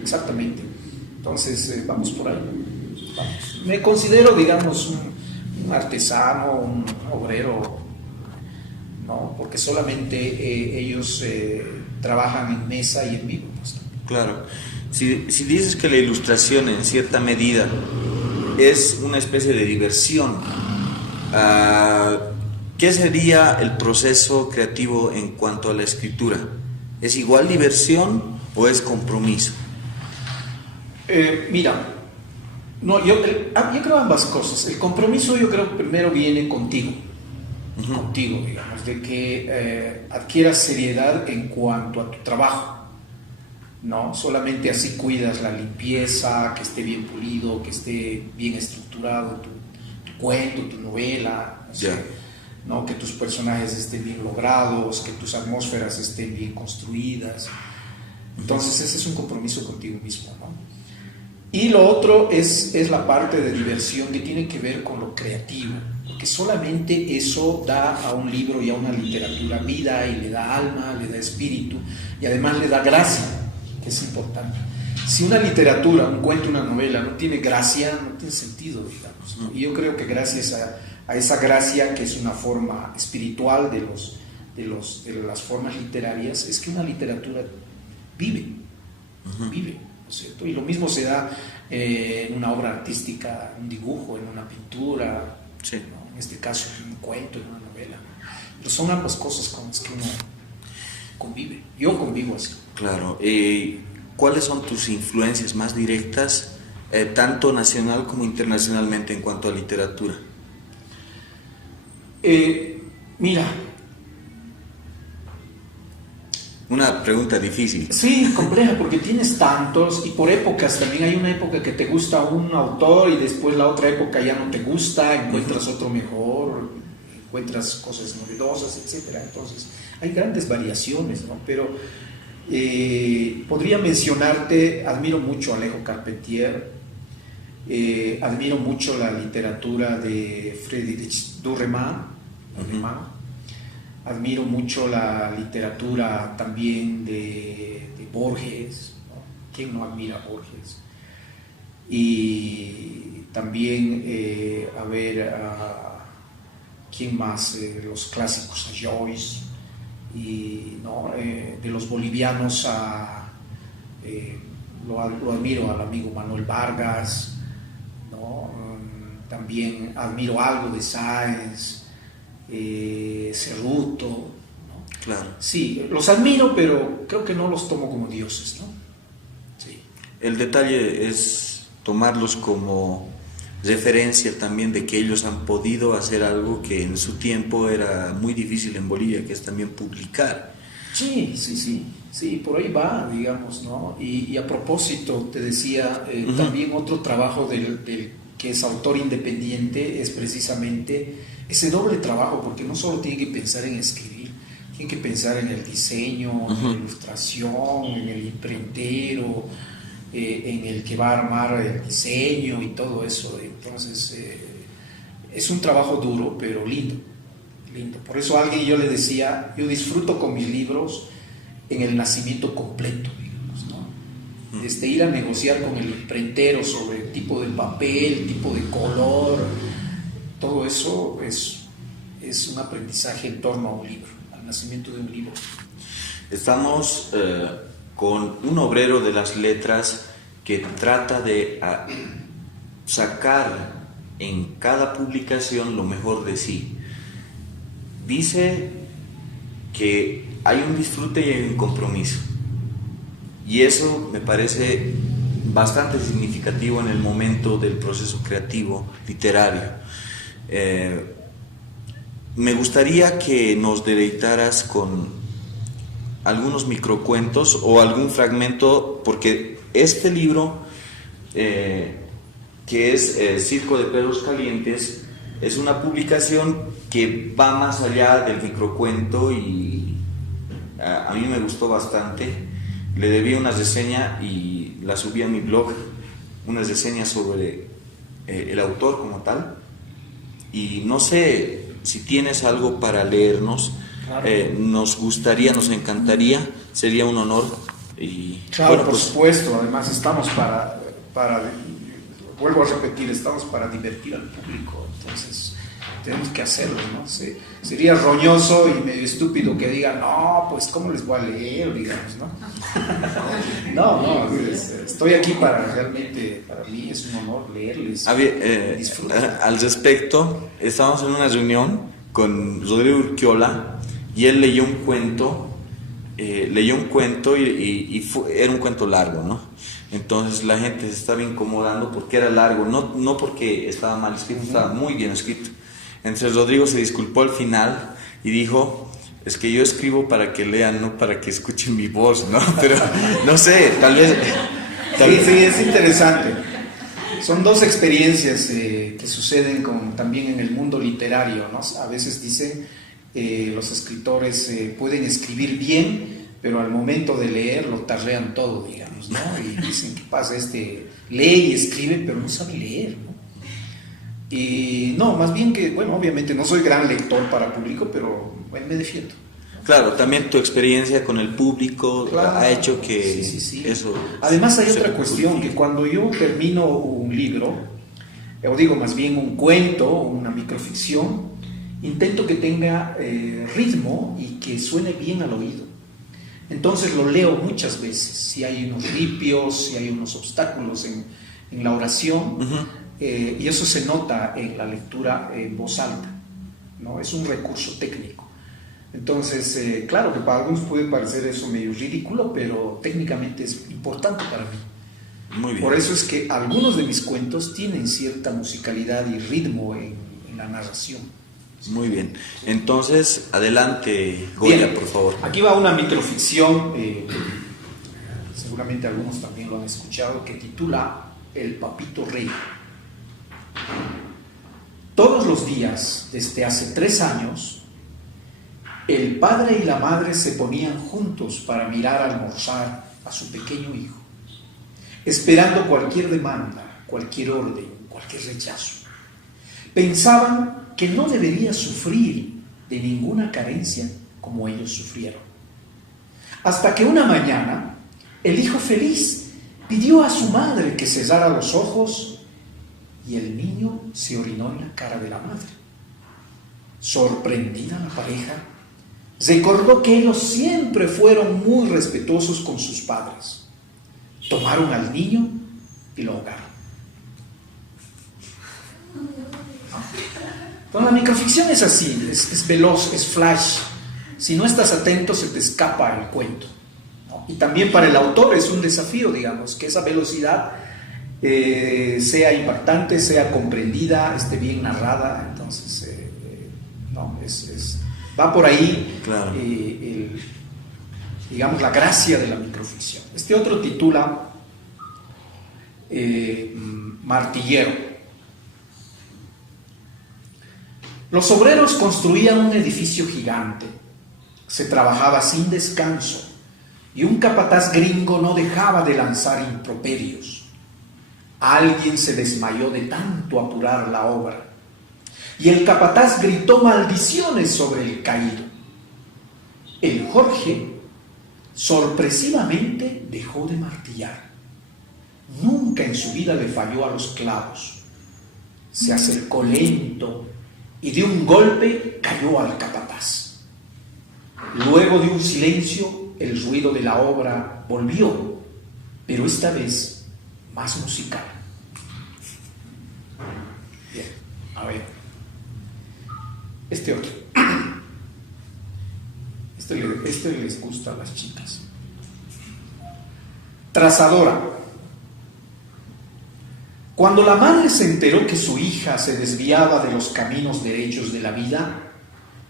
exactamente. Entonces, vamos por ahí. Vamos. Me considero, digamos, un artesano, un obrero, ¿no? Porque solamente ellos trabajan en mesa y en vivo, pues. Claro. Si dices que la ilustración en cierta medida es una especie de diversión, ¿qué sería el proceso creativo en cuanto a la escritura? ¿Es igual diversión o es compromiso? Mira, no, yo creo ambas cosas. El compromiso, yo creo que primero viene contigo, digamos, de que adquieras seriedad en cuanto a tu trabajo, ¿no? Solamente así cuidas la limpieza, que esté bien pulido, que esté bien estructurado tu cuento, tu novela, ¿no? Que tus personajes estén bien logrados, que tus atmósferas estén bien construidas. Entonces ese es un compromiso contigo mismo, ¿no? Y lo otro es la parte de diversión que tiene que ver con lo creativo, porque solamente eso da a un libro y a una literatura vida y le da alma, le da espíritu y además le da gracia, que es importante. Si una literatura, un cuento, una novela no tiene gracia, no tiene sentido, digamos, ¿no? Y yo creo que gracias a esa gracia, que es una forma espiritual de las formas literarias, es que una literatura vive, vive, ¿no es cierto? Y lo mismo se da en una obra artística, un dibujo, en una pintura, sí, ¿no? En este caso en un cuento, en una novela, ¿no? Pero son ambas cosas con las que uno convive. Yo convivo así. Claro. ¿Cuáles son tus influencias más directas, tanto nacional como internacionalmente, en cuanto a literatura? Mira. Una pregunta difícil. Sí, compleja, porque tienes tantos y por épocas también. Hay una época que te gusta un autor y después la otra época ya no te gusta, encuentras otro mejor, encuentras cosas novedosas, etcétera. Entonces hay grandes variaciones, ¿no? Pero podría mencionarte, admiro mucho a Alejo Carpentier, admiro mucho la literatura de Friedrich Dürrenmatt, admiro mucho la literatura también de Borges, ¿no? ¿Quién no admira a Borges? Y también, ¿quién más? Los clásicos, a Joyce, y ¿no? De los bolivianos lo admiro al amigo Manuel Vargas, ¿no? También admiro algo de Sáenz, Cerruto, ¿no? Claro. Sí, los admiro, pero creo que no los tomo como dioses, ¿no? Sí. El detalle es tomarlos como referencia también de que ellos han podido hacer algo que en su tiempo era muy difícil en Bolivia, que es también publicar. Sí, por ahí va, digamos, ¿no? Y a propósito, te decía, también otro trabajo del que es autor independiente es precisamente ese doble trabajo, porque no solo tiene que pensar en escribir, tiene que pensar en el diseño, en la ilustración, en el imprentero, en el que va a armar el diseño y todo eso. Entonces es un trabajo duro, pero lindo. Por eso a alguien yo le decía, yo disfruto con mis libros en el nacimiento completo, digamos, ¿no? Desde ir a negociar con el imprentero sobre el tipo de papel, tipo de color, todo eso es un aprendizaje en torno a un libro, al nacimiento de un libro. Estamos con un obrero de las letras que trata de sacar en cada publicación lo mejor de sí. Dice que hay un disfrute y hay un compromiso, y eso me parece bastante significativo en el momento del proceso creativo literario. Me gustaría que nos deleitaras con algunos microcuentos o algún fragmento, porque este libro, que es Circo de Perros Calientes, es una publicación que va más allá del microcuento y a mí me gustó bastante. Le debí una reseña y la subí a mi blog, una reseña sobre el autor como tal, y no sé si tienes algo para leernos. Claro. Nos gustaría, nos encantaría, sería un honor. Y, claro, bueno, por supuesto, además estamos para, vuelvo a repetir, estamos para divertir al público, entonces tenemos que hacerlo, ¿no? Sería roñoso y medio estúpido que digan, no, pues ¿cómo les voy a leer, digamos, ¿no? No, estoy aquí realmente, para mí es un honor leerles. Al respecto, estábamos en una reunión con Rodrigo Urquiola y él leyó un cuento, era un cuento largo, ¿no? Entonces la gente se estaba incomodando porque era largo, no porque estaba mal escrito, estaba muy bien escrito. Entonces Rodrigo se disculpó al final y dijo, es que yo escribo para que lean, no para que escuchen mi voz, ¿no? Pero no sé, tal vez... Sí, es interesante. Son dos experiencias que suceden también en el mundo literario, ¿no? A veces dicen, los escritores pueden escribir bien, pero al momento de leer lo tarrean todo, digamos, ¿no? Y dicen, ¿qué pasa? Lee y escribe, pero no sabe leer, ¿no? Y no, más bien que, bueno, obviamente no soy gran lector para público, pero bueno, me defiendo. Claro, también tu experiencia con el público ha hecho que sí. eso... Además hay otra cuestión, que cuando yo termino un libro, o digo más bien un cuento, una microficción, intento que tenga ritmo y que suene bien al oído. Entonces lo leo muchas veces, si hay unos ripios, si hay unos obstáculos en la oración, y eso se nota en la lectura en voz alta, ¿no? Es un recurso técnico. Entonces, claro que para algunos puede parecer eso medio ridículo, pero técnicamente es importante para mí. Muy bien. Por eso es que algunos de mis cuentos tienen cierta musicalidad y ritmo en la narración. Muy bien. Entonces, adelante, Goya, Bien, por favor. Aquí va una microficción, seguramente algunos también lo han escuchado, que titula El Papito Rey. Todos los días, desde hace 3 años, el padre y la madre se ponían juntos para mirar almorzar a su pequeño hijo, esperando cualquier demanda, cualquier orden, cualquier rechazo. Pensaban que no debería sufrir de ninguna carencia como ellos sufrieron. Hasta que una mañana, el hijo feliz pidió a su madre que cerrara los ojos y el niño se orinó en la cara de la madre. Sorprendida la pareja, recordó que ellos siempre fueron muy respetuosos con sus padres. Tomaron al niño y lo ahogaron. Entonces, la microficción es así, es veloz, es flash. Si no estás atento, se te escapa el cuento, ¿no? Y también para el autor es un desafío, digamos, que esa velocidad sea impactante, sea comprendida, esté bien narrada. Entonces, va por ahí, claro. Digamos, la gracia de la microficción. Este otro titula Martillero. Los obreros construían un edificio gigante. Se trabajaba sin descanso y un capataz gringo no dejaba de lanzar improperios. Alguien se desmayó de tanto apurar la obra y el capataz gritó maldiciones sobre el caído. El Jorge sorpresivamente dejó de martillar. Nunca en su vida le falló a los clavos. Se acercó lento y de un golpe cayó al capataz. Luego de un silencio, el ruido de la obra volvió, pero esta vez más musical. Bien, a ver. Este otro. Este les gusta a las chicas. Trazadora. Cuando la madre se enteró que su hija se desviaba de los caminos derechos de la vida,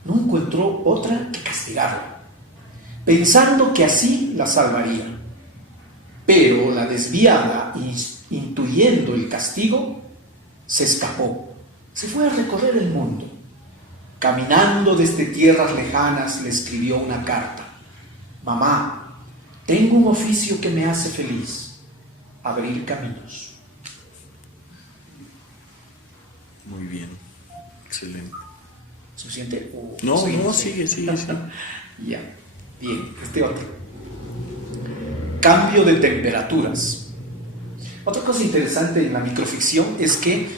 no encontró otra que castigarla, pensando que así la salvaría. Pero la desviada, intuyendo el castigo, se escapó, se fue a recorrer el mundo. Caminando desde tierras lejanas, le escribió una carta. Mamá, tengo un oficio que me hace feliz, abrir caminos. Muy bien, excelente. ¿Suficiente? No, sigue. Ya, bien, este otro. Cambio de temperaturas. Otra cosa interesante en la microficción es que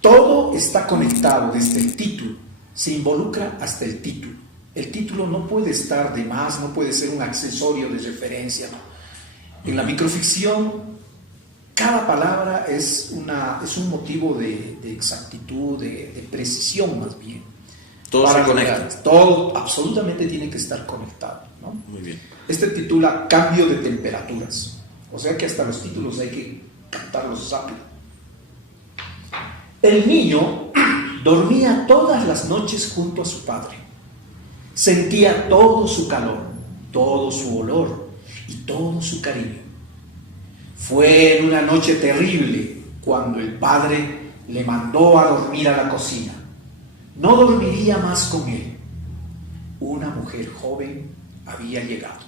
todo está conectado desde el título, se involucra hasta el título. El título no puede estar de más, no puede ser un accesorio de referencia, ¿no? En la microficción, cada palabra es un motivo de exactitud, de precisión más bien. Todo se conecta. Todo absolutamente tiene que estar conectado, ¿no? Muy bien. Este titula Cambio de temperaturas. O sea que hasta los títulos hay que captarlos rápido. El niño dormía todas las noches junto a su padre. Sentía todo su calor, todo su olor y todo su cariño. Fue en una noche terrible cuando el padre le mandó a dormir a la cocina. No dormiría más con él. una mujer joven había llegado.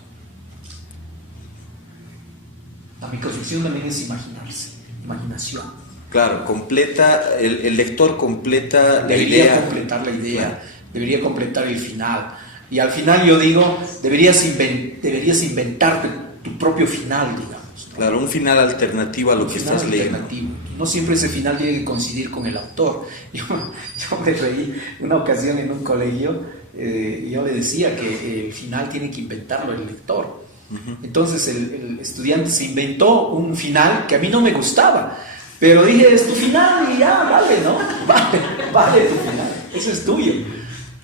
La microficción también es imaginarse, imaginación. Claro, completa, el lector completa la idea. Debería completar la idea, claro. Debería completar el final. Y al final yo digo, deberías inventarte tu propio final, digamos, ¿no? Claro, un final alternativo a lo que estás leyendo. No siempre ese final tiene que coincidir con el autor. Yo me reí una ocasión en un colegio, yo le decía que el final tiene que inventarlo el lector. Entonces el estudiante se inventó un final que a mí no me gustaba, pero dije, es tu final y ya, vale, ¿no? Vale tu final, eso es tuyo.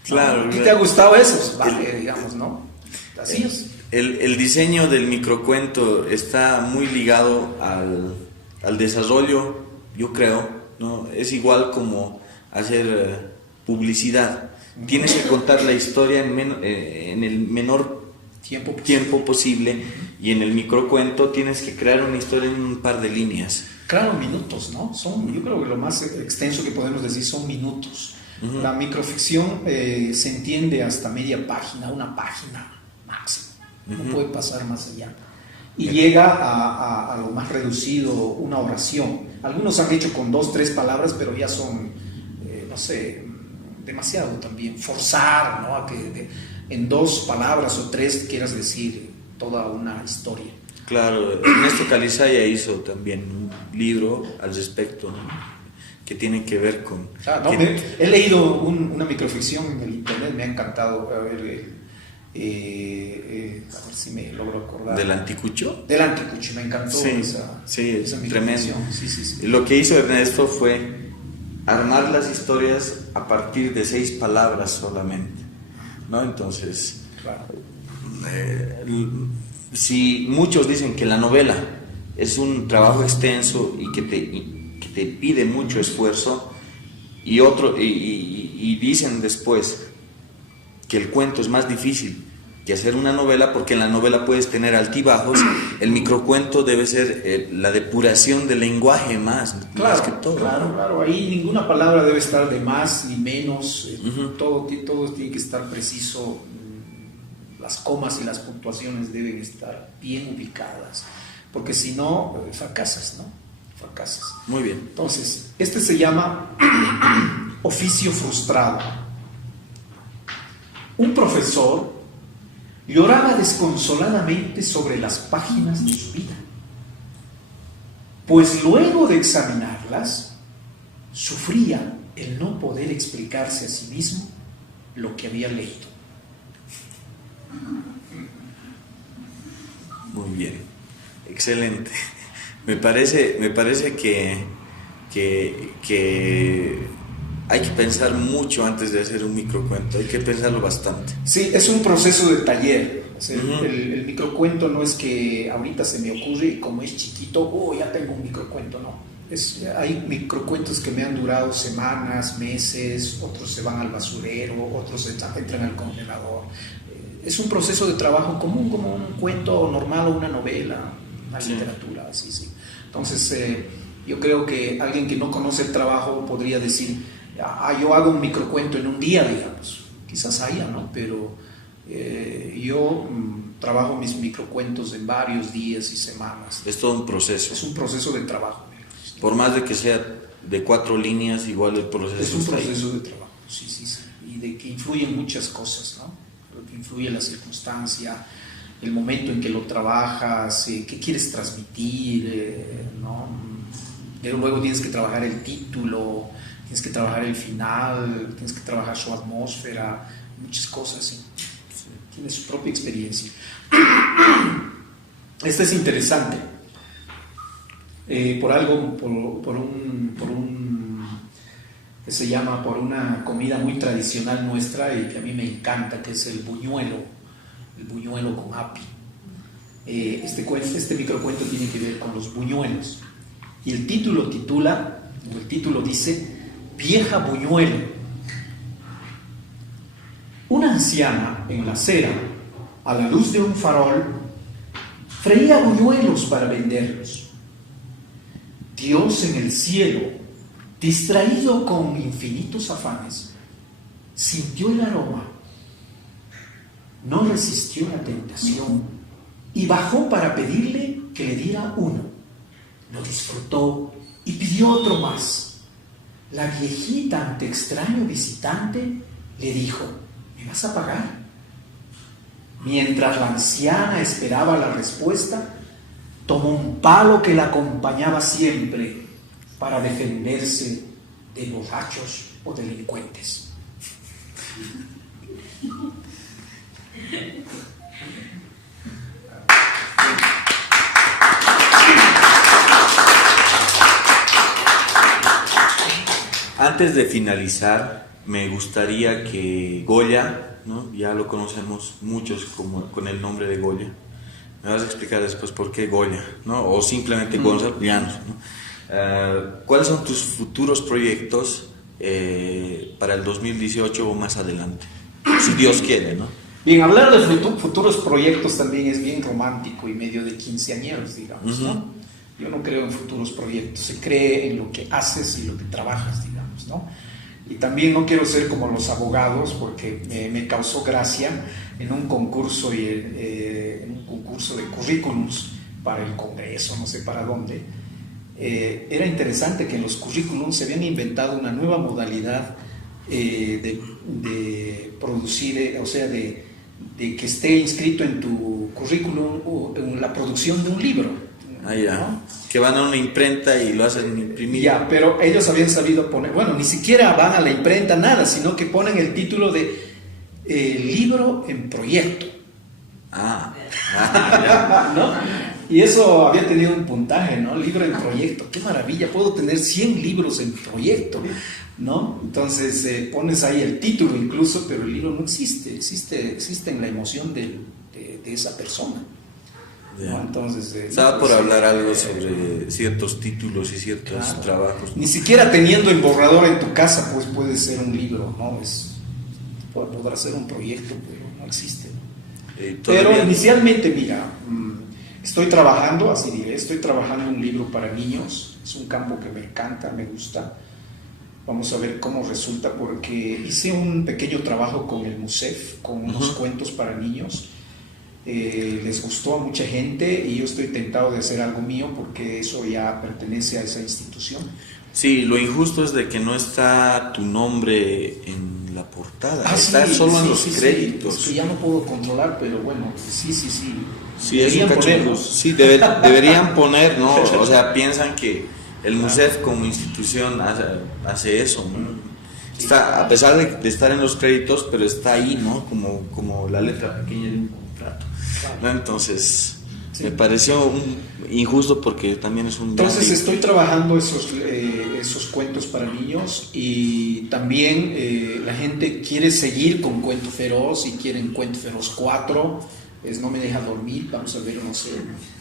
Claro. ¿No? ¿Qué te ha gustado eso? Vale, digamos, ¿no? Así es. El diseño del microcuento está muy ligado al desarrollo, yo creo, ¿no? Es igual como hacer publicidad. Tienes que contar la historia en el menor tiempo posible, y en el microcuento tienes que crear una historia en un par de líneas. Claro, minutos, ¿no? Yo creo que lo más extenso que podemos decir son minutos. La microficción se entiende hasta media página, una página máximo. No puede pasar más allá. Y llega a lo más reducido, una oración. Algunos han hecho con 2, 3 palabras, pero ya son, no sé, demasiado también. Forzar, ¿no? A que en 2 palabras o 3 quieras decir toda una historia. Claro, Ernesto Calizaya hizo también un libro al respecto, ¿no? Que tiene que ver con... Claro, no, he leído una microficción en el internet, me ha encantado. A ver si me logro acordar. ¿Del Anticucho? Del Anticucho, me encantó esa tremendo. Sí. Lo que hizo Ernesto fue armar las historias a partir de 6 palabras solamente, ¿no? Entonces, claro. Si muchos dicen que la novela es un trabajo extenso y que te pide mucho esfuerzo, y dicen después que el cuento es más difícil que hacer una novela, porque en la novela puedes tener altibajos, el microcuento debe ser la depuración del lenguaje más que todo. Claro, ahí ninguna palabra debe estar de más ni menos, todo tiene que estar preciso. Las comas y las puntuaciones deben estar bien ubicadas, porque si no, fracasas, ¿no? Fracasas. Muy bien. Entonces, este se llama oficio frustrado. Un profesor lloraba desconsoladamente sobre las páginas de su vida, pues luego de examinarlas, sufría el no poder explicarse a sí mismo lo que había leído. Muy bien, excelente. Me parece que hay que pensar mucho antes de hacer un microcuento, hay que pensarlo bastante. Sí, es un proceso de taller. O sea, el microcuento no es que ahorita se me ocurre y como es chiquito, ya tengo un microcuento, no. Hay microcuentos que me han durado semanas, meses, otros se van al basurero, otros entran al congelador. Es un proceso de trabajo común, como un cuento normal o una novela, una literatura, así. Entonces, yo creo que alguien que no conoce el trabajo podría decir, yo hago un microcuento en un día, digamos. Quizás haya, ¿no? Pero yo trabajo mis microcuentos en varios días y semanas. Es todo un proceso. Es un proceso de trabajo. Por más de que sea de 4 líneas, igual el proceso es un proceso de trabajo, sí. Y de que influyen muchas cosas, ¿no? Influye la circunstancia, el momento en que lo trabajas, qué quieres transmitir, ¿no? Luego tienes que trabajar el título, tienes que trabajar el final, tienes que trabajar su atmósfera, muchas cosas, ¿sí? Tiene su propia experiencia. Este es interesante. Por una comida muy tradicional nuestra y que a mí me encanta, que es el buñuelo con api. Este microcuento tiene que ver con los buñuelos. Y el título dice, Vieja Buñuelo. Una anciana en la acera, a la luz de un farol, freía buñuelos para venderlos. Dios en el cielo, distraído con infinitos afanes, sintió el aroma no resistió la tentación y bajó para pedirle que le diera uno. Lo disfrutó y pidió otro más. La viejita, ante extraño visitante, le dijo: ¿me vas a pagar? Mientras la anciana esperaba la respuesta, tomó un palo que la acompañaba siempre para defenderse de borrachos o delincuentes. Antes de finalizar, me gustaría que Goya, ¿no? Ya lo conocemos muchos con el nombre de Goya. Me vas a explicar después por qué Goya, ¿no? O simplemente Gonzalo Llanos, ¿no? ¿Cuáles son tus futuros proyectos para el 2018 o más adelante? Si Dios quiere, ¿no? Bien, hablar de futuros proyectos también es bien romántico y medio de quinceañeros, digamos, ¿no? Yo no creo en futuros proyectos, se cree en lo que haces y lo que trabajas, digamos, ¿no? Y también no quiero ser como los abogados, porque me causó gracia en un concurso de currículums para el Congreso, no sé para dónde. Era interesante que en los currículums se habían inventado una nueva modalidad de producir, o sea, de que esté inscrito en tu currículum en la producción de un libro. Ah, ya. ¿No? Que van a una imprenta y lo hacen imprimir. Ya, pero ellos habían sabido poner, bueno, ni siquiera van a la imprenta, nada, sino que ponen el título de libro en proyecto. ¿No? Y eso había tenido un puntaje, ¿no? Libro en proyecto, qué maravilla, puedo tener 100 libros en proyecto, ¿no? Entonces pones ahí el título incluso, pero el libro no existe en la emoción de esa persona. ¿No? Entonces, estaba por hablar algo sobre ciertos títulos y ciertos trabajos, ¿no? Ni siquiera teniendo el borrador en tu casa, pues puede ser un libro, ¿no? Podrá ser un proyecto, pero no existe. Pero inicialmente, mira, estoy trabajando un libro para niños, es un campo que me encanta, me gusta. Vamos a ver cómo resulta, porque hice un pequeño trabajo con el MUSEF, con unos cuentos para niños. Les gustó a mucha gente y yo estoy tentado de hacer algo mío porque eso ya pertenece a esa institución. Sí, lo injusto es de que no está tu nombre en la portada, está solo en los créditos. Es que ya no puedo controlar, pero bueno, sí. Sí, deberían ponerlo. Sí, deberían poner, ¿no? O sea, piensan que el MUSEF como institución hace eso, ¿no? Está, a pesar de estar en los créditos, pero está ahí, ¿no? Como la letra pequeña de un contrato. ¿No? Entonces, me pareció injusto porque también es un... Entonces estoy trabajando esos cuentos para niños y también la gente quiere seguir con Cuento Feroz y quieren Cuento Feroz 4, no me deja dormir, vamos a ver, no sé,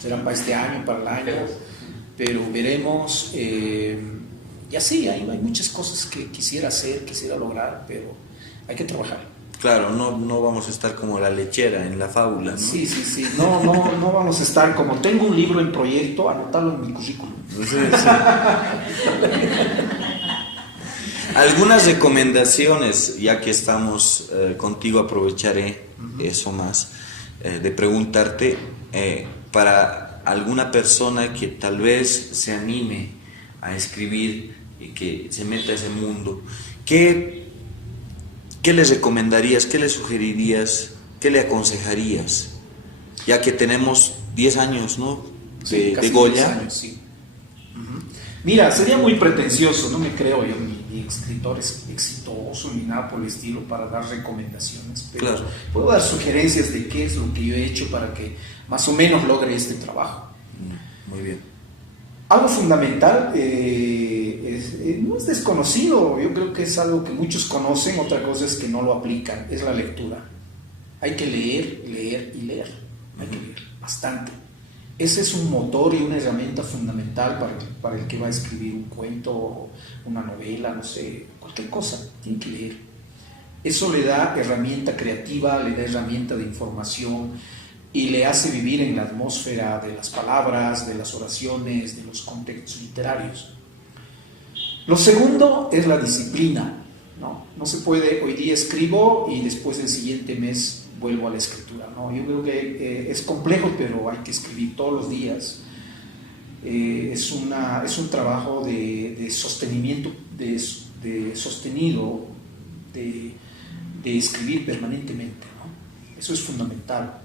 será para este año, para el año, pero veremos. Ya sí, hay muchas cosas que quisiera hacer, quisiera lograr, pero hay que trabajar. Claro, no vamos a estar como la lechera en la fábula, ¿no? Sí, no vamos a estar como tengo un libro en proyecto, anotarlo en mi currículum. Sí. Algunas recomendaciones, ya que estamos contigo, aprovecharé eso más, de preguntarte, para alguna persona que tal vez se anime a escribir y que se meta a ese mundo, ¿qué les recomendarías, qué les sugerirías, qué le aconsejarías? Ya que tenemos 10 años, ¿no? de Goya. 10 años, sí. Mira, sería muy pretencioso, no me creo yo ni escritor exitoso ni nada por el estilo para dar recomendaciones, pero claro, puedo dar sugerencias de qué es lo que yo he hecho para que más o menos logre este trabajo. Muy bien. Algo fundamental, no es desconocido, yo creo que es algo que muchos conocen, otra cosa es que no lo aplican, es la lectura. Hay que leer y leer, hay que leer bastante. Ese es un motor y una herramienta fundamental para el que va a escribir un cuento, una novela, no sé, cualquier cosa, tiene que leer. Eso le da herramienta creativa, le da herramienta de información y le hace vivir en la atmósfera de las palabras, de las oraciones, de los contextos literarios. Lo segundo es la disciplina, ¿no? No se puede, hoy día escribo y después el siguiente mes vuelvo a la escritura, ¿no? Yo creo que es complejo, pero hay que escribir todos los días. Es un trabajo de sostenimiento, de sostenido, de escribir permanentemente, ¿no? Eso es fundamental.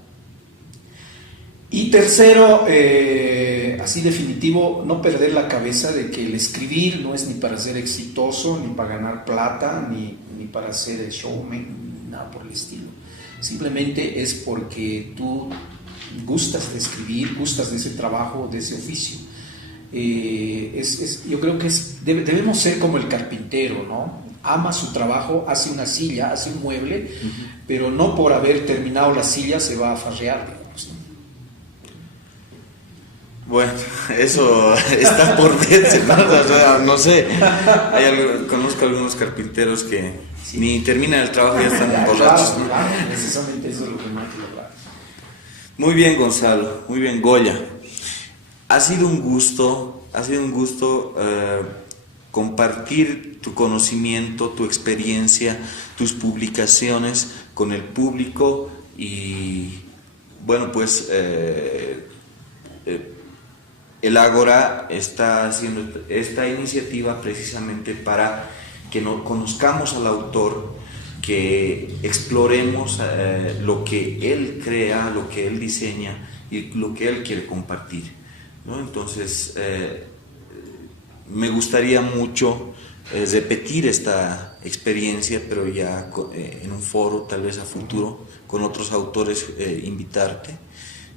Y tercero, así definitivo, no perder la cabeza de que el escribir no es ni para ser exitoso, ni para ganar plata, ni para ser el showman, ni nada por el estilo. Simplemente es porque tú gustas de escribir, gustas de ese trabajo, de ese oficio. Yo creo que debemos ser como el carpintero, ¿no? Ama su trabajo, hace una silla, hace un mueble, pero no por haber terminado la silla se va a farrear, digamos, ¿no? Bueno, eso está por verse, ¿no? O sea, no sé, conozco algunos carpinteros que sí, ni terminan el trabajo y ya están borrachos, ¿no? Claro, precisamente eso es lo que no hay que lograr. Muy bien, Gonzalo, muy bien, Goya. Ha sido un gusto compartir tu conocimiento, tu experiencia, tus publicaciones con el público y bueno, pues el Ágora está haciendo esta iniciativa precisamente para que conozcamos al autor, que exploremos lo que él crea, lo que él diseña y lo que él quiere compartir, ¿no? Entonces, me gustaría mucho repetir esta experiencia, pero ya en un foro, tal vez a futuro, con otros autores, invitarte.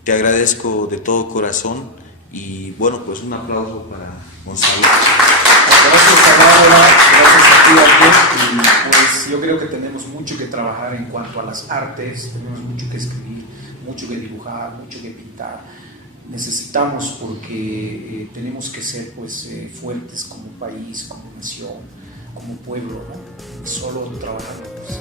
Te agradezco de todo corazón. Y bueno, pues un aplauso para Gonzalo. Gracias a Laura, gracias a ti, Albert. Y pues yo creo que tenemos mucho que trabajar en cuanto a las artes, tenemos mucho que escribir, mucho que dibujar, mucho que pintar. Necesitamos porque tenemos que ser pues fuertes como país, como nación, como pueblo, ¿no? Y solo trabajando. Pues.